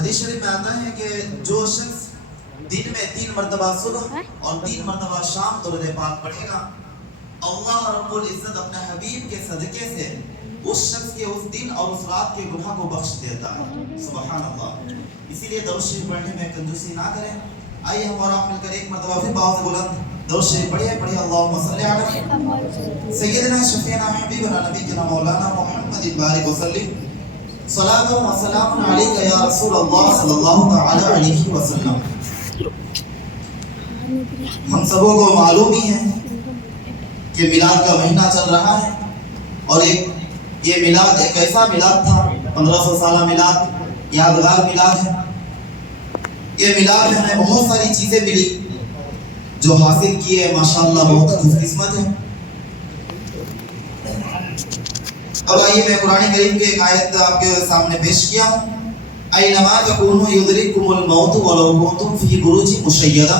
حدیث شریف میں آتا ہے کہ جو شخص دن میں 3 مرتبہ صبح اور 3 مرتبہ شام درود پاک پڑھے گا، اللہ رب العزت اپنے حبیب کے صدقے سے اس شخص کے اس دن اور اس رات کے گناہ کو بخش دیتا ہے۔ سبحان اللہ۔ اسی لیے درود شریف پڑھنے میں کنجوسی نہ کریں۔ آئیے ہم اور آپ مل کر ایک مرتبہ پھر باؤ سے بلند درود شریف پڑھیے اللہم صلی علی سیدنا شفیعنا حبیبنا نبینا مولانا محمد بارک وسلم صلاۃ و سلام علیک یا رسول اللہ صلی اللہ تعالی علیہ وسلم۔ ہم سبوں کو معلوم ہی ہے کہ میلاد کا مہینہ چل رہا ہے، اور یہ میلاد ایک ایسا میلاد تھا، 1500 سالہ میلاد، یادگار میلاد ہے۔ یہ میلاد میں ہمیں بہت ساری چیزیں ملی جو حاصل کیے، ماشاءاللہ بہت خوش قسمت ہے۔ اب آئیے میں قرآن کریم کے ایک آیت آپ کے سامنے پیش کیا ہوں۔ اینما تکونوا یدرککم الموت ولو کنتم فی بروج مشیدہ۔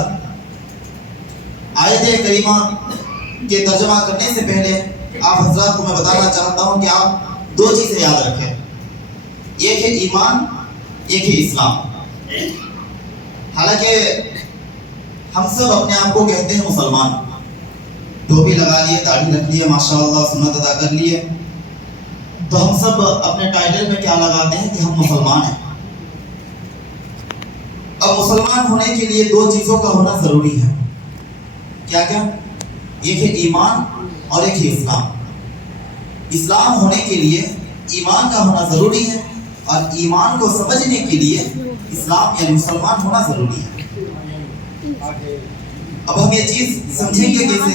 آیت کریمہ کے ترجمہ کرنے سے پہلے آپ حضرات کو میں بتانا چاہتا ہوں کہ آپ 2 چیزیں یاد رکھیں، ایک ہے ایمان، ایک ہے اسلام۔ حالانکہ ہم سب اپنے آپ کو کہتے ہیں مسلمان، ٹوپی لگا لیے، داڑھی رکھ لیے، ماشاءاللہ سنت ادا کر لیے، تو ہم سب اپنے ٹائٹل میں کیا لگاتے ہیں کہ ہم مسلمان ہیں۔ اب مسلمان ہونے کے لیے 2 چیزوں کا ہونا ضروری ہے۔ کیا کیا؟ ایک ہے ایمان اور ایک ہے اسلام۔ اسلام ہونے کے لیے ایمان کا ہونا ضروری ہے، اور ایمان کو سمجھنے کے لیے اسلام یعنی مسلمان ہونا ضروری ہے۔ اب ہم یہ چیز سمجھیں گے کیسے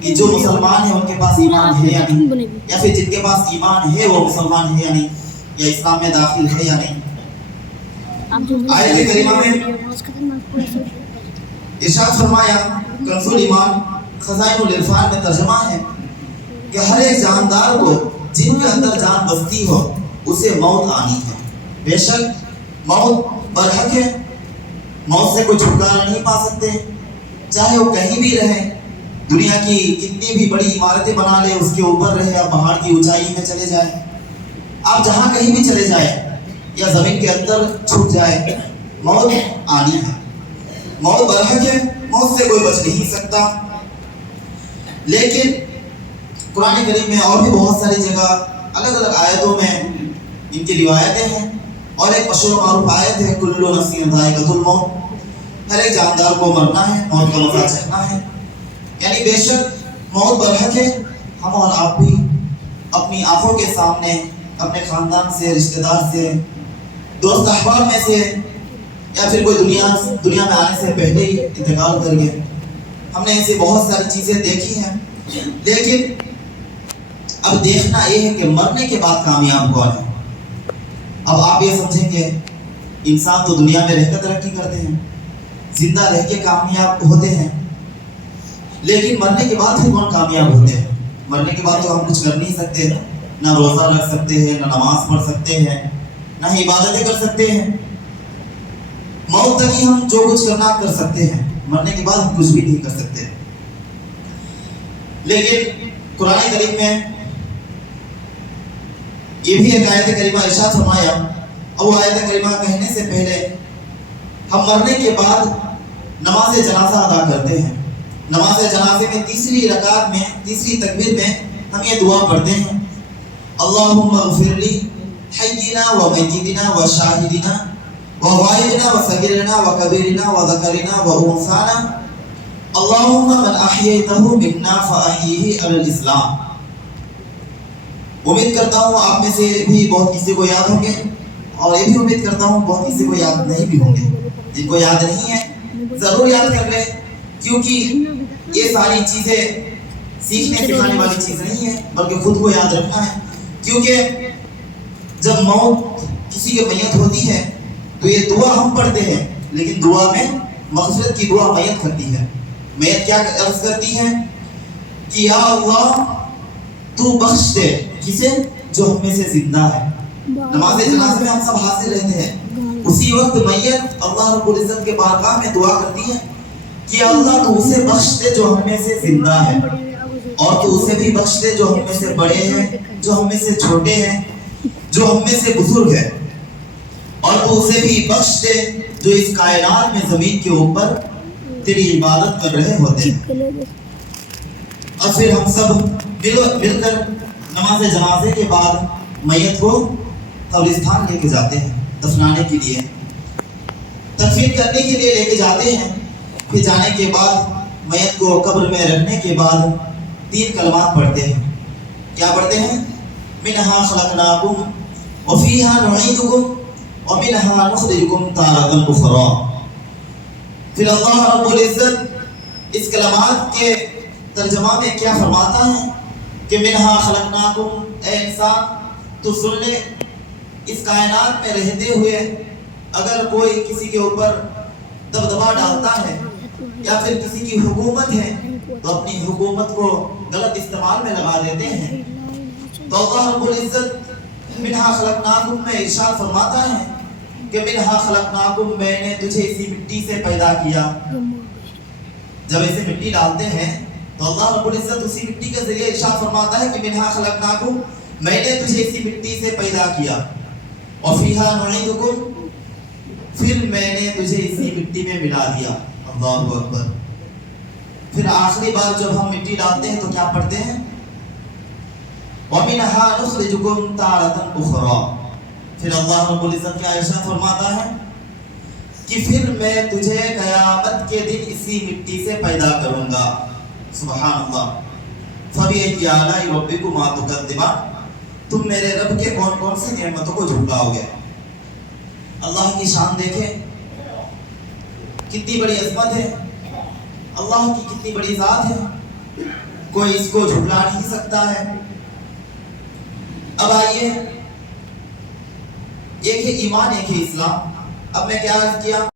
کہ جو مسلمان ہیں ان کے پاس ایمان ہے یا نہیں، یا پھر جن کے پاس ایمان ہے وہ مسلمان ہے یا نہیں، یا اسلام میں داخل ہے یا نہیں۔ آیت کریمہ میں ارشاد فرمایا، کنز الایمان خزائن العرفان میں ترجمہ ہے کہ ہر ایک جاندار کو جن کے اندر جان بستی ہو اسے موت آنی ہے۔ بے شک موت برحق ہے، موت سے کوئی چھٹکارا نہیں پا سکتے، چاہے وہ کہیں بھی رہے، دنیا کی کتنی بھی بڑی عمارتیں بنا لے، اس کے اوپر رہے، یا پہاڑ کی اونچائی میں چلے جائے، آپ جہاں کہیں بھی چلے جائیں، یا زمین کے اندر چھپ جائے، موت آنی ہے۔ موت برحق ہے، موت سے کوئی بچ نہیں سکتا۔ لیکن قرآن کریم میں اور بھی بہت ساری جگہ الگ الگ آیتوں میں ان کی روایتیں ہیں، اور ایک مشہور و معروف آیت ہے، کل نفس ذائقۃ الموت، ہر ایک جاندار کو مرنا ہے، موت کا مزہ چکھنا ہے۔ یعنی بے شک موت برحق ہے، ہم اور آپ بھی اپنی آنکھوں کے سامنے اپنے خاندان سے، رشتہ دار سے، دوست احباب میں سے، یا پھر کوئی دنیا میں آنے سے پہلے ہی انتقال کر گئے۔ ہم نے ایسے بہت ساری چیزیں دیکھی ہیں، لیکن اب دیکھنا یہ ہے کہ مرنے کے بعد کامیاب کون ہے۔ اب آپ یہ سمجھیں کہ انسان تو دنیا میں رہ کر ترقی کرتے ہیں، زندہ رہ کے کامیاب ہوتے ہیں، لیکن مرنے کے بعد پھر کون کامیاب ہوتے ہیں؟ مرنے کے بعد تو ہم کچھ کر نہیں سکتے، نہ روزہ رکھ سکتے ہیں، نہ نماز پڑھ سکتے ہیں، نہ ہی عبادتیں کر سکتے ہیں۔ موت تک ہی ہم جو کچھ کرنا کر سکتے ہیں، مرنے کے بعد ہم کچھ بھی نہیں کر سکتے۔ لیکن قرآن کریم میں یہ بھی ایک آیت کریمہ ارشاد فرمایا، اور وہ آیت کریمہ کہنے سے پہلے ہم مرنے کے بعد نماز جنازہ ادا کرتے ہیں۔ نماز جنازے میں تیسری رکعت میں، تیسری تکبیر میں ہم یہ دعا پڑھتے ہیں، اللہم اغفر لی حینا و میتنا و شاہدنا و غائبنا و صغیرنا و کبیرنا و ذکرنا و انثانا اللہم من احییتہ منا فاحیہ علی الاسلام۔ امید کرتا ہوں آپ میں سے بھی بہت کسی کو یاد ہوں گے، اور یہ بھی امید کرتا ہوں بہت کسی کو یاد نہیں بھی ہوں گے۔ جن کو یاد نہیں ہے ضرور یاد کر لیں، کیونکہ یہ ساری چیزیں سیکھنے سکھانے والی چیز نہیں ہے، بلکہ خود کو یاد رکھنا ہے۔ کیونکہ جب موت کسی کی میت ہوتی ہے تو یہ دعا ہم پڑھتے ہیں، لیکن دعا میں مغفرت کی دعا میت کرتی ہے۔ میت کیا عرض کرتی ہے کہ یا اللہ تو بخش دے کسے؟ جو ہم میں سے زندہ ہے۔ نماز جنازے میں ہم سب حاضر رہتے ہیں، اسی وقت میت اللہ رب العزت کے بارگاہ میں دعا کرتی ہے کہ اللہ تو اسے بخش دے جو ہم میں سے زندہ ہے، اور تو اسے بھی بخش دے جو ہم میں سے بڑے ہیں، جو ہم میں سے چھوٹے ہیں، جو ہم میں سے بزرگ ہیں۔ اور تو اسے بھی بخش دے جو اس کائنات میں زمین کے اوپر تیری عبادت کر رہے ہوتے ہیں۔ اور پھر ہم سب مل کر نماز جنازے کے بعد میت کو قبرستان لے کے جاتے ہیں دفنانے کے لیے، تدفین کرنے کے لیے لے کے جاتے ہیں۔ پھر جانے کے بعد میت کو قبر میں رکھنے کے بعد 3 کلمات پڑھتے ہیں۔ کیا پڑھتے ہیں؟ منہا خلقناکم وفیہا نعیدکم ومنہا نخرجکم تارۃ اخری۔ پھر اللہ رب العزت اس کلمات کے ترجمہ میں کیا فرماتا ہے کہ منہا خلقناکم، اے انسان تو سن لے، اس کائنات میں رہتے ہوئے اگر کوئی کسی کے اوپر دبدبا ڈالتا ہے یا پھر کسی کی حکومت ہے تو اپنی حکومت کو غلط استعمال میں لگا دیتے ہیں، تو اللہ رب العزت منہا خلقناکم میں ارشاد فرماتا ہے کہ منہا خلقناکم، میں نے تجھے اسی مٹی سے پیدا کیا۔ جب ایسے مٹی ڈالتے ہیں تو اللہ رب العزت اسی مٹی کے ذریعے ارشاد فرماتا ہے کہ منہا خلقناکم، میں نے تجھے اسی مٹی سے پیدا کیا، وفیہا نعیدکم، پھر میں نے تجھے اسی مٹی میں ملا دیا۔ اللہ اکبر۔ پھر آخری بار جب ہم مٹی ڈالتے ہیں تو کیا پڑھتے ہیں؟ وَمِنْهَا نُخْرِجُكُمْ تَارَةً أُخْرَى۔ پھر اللہ رب العزت کیا ارشاد فرماتا ہے کہ پھر میں تجھے قیامت کے دن اسی مٹی سے پیدا کروں گا۔ سبحان اللہ۔ فَبِأَيِّ آلَاءِ رَبِّكُمَا تُكَذِّبَانِ، تم میرے رب کے کون کون سی نعمتوں کو جھٹلاؤ گے۔ اللہ کی شان دیکھیں، کتنی بڑی عظمت ہے، اللہ کی کتنی بڑی ذات ہے، کوئی اس کو جھٹلا نہیں سکتا ہے۔ اب آئیے، ایک ہے ایمان، ایک ہے اسلام۔ اب میں کیا عرض کیا؟